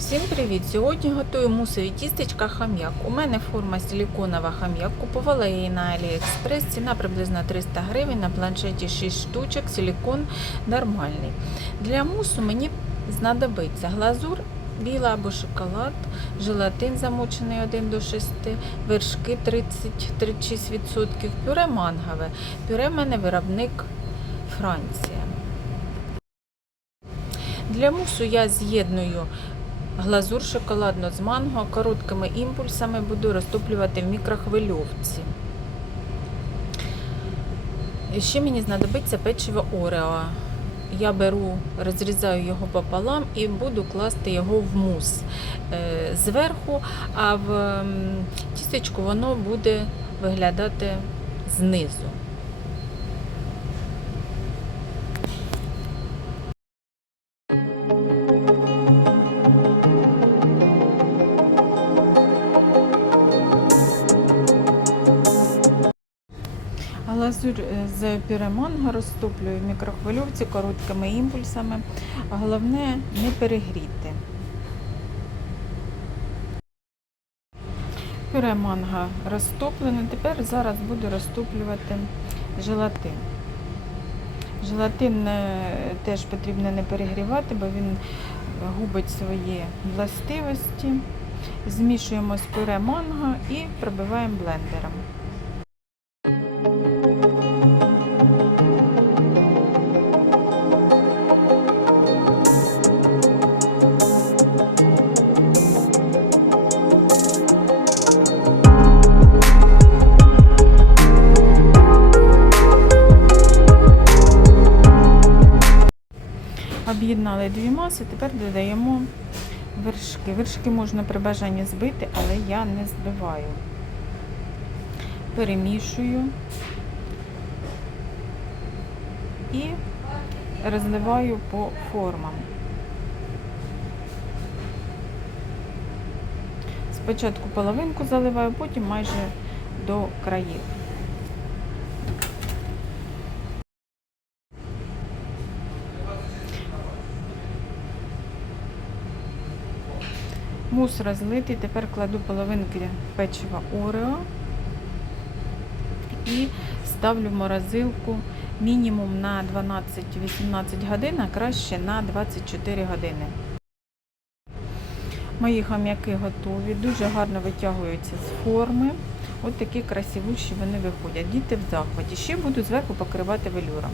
Всім привіт! Сьогодні готую мусові тістечка хам'як. У мене форма силіконова хам'як. Купувала її на AliExpress. Ціна приблизно 300 гривень. На планшеті 6 штучок, силікон нормальний. Для мусу мені знадобиться глазур, біла або шоколад, желатин замочений 1 до 6, вершки 30-36%, пюре мангове. Пюре в мене виробник Франція. Для мусу я з'єдную глазур шоколадну з манго короткими імпульсами буду розтоплювати в мікрохвильовці. Ще мені знадобиться печиво Орео. Я беру, розрізаю його пополам і буду класти його в мус е, зверху, а в тістечку воно буде виглядати знизу. Глазурь е, з пюре манго розтоплюю в мікрохвильовці короткими імпульсами. Головне не перегріти. Пюре манго розтоплене. Тепер зараз буду розтоплювати желатин. Желатин е, теж потрібно не перегрівати, бо він губить свої властивості. Змішуємо з пюре манго і пробиваємо блендером. Об'єднали дві маси, тепер додаємо вершки. Вершки можна при бажанні збити, але я не збиваю. Перемішую і розливаю по формам. Спочатку половинку заливаю, потім майже до країв. Мус розлитий, тепер кладу половинки печива Орео і ставлю в морозилку мінімум на 12-18 годин, а краще на 24 години. Мої хам'яки готові, дуже гарно витягуються з форми. Ось такі красивущі вони виходять. Діти в захваті. Ще буду зверху покривати велюром.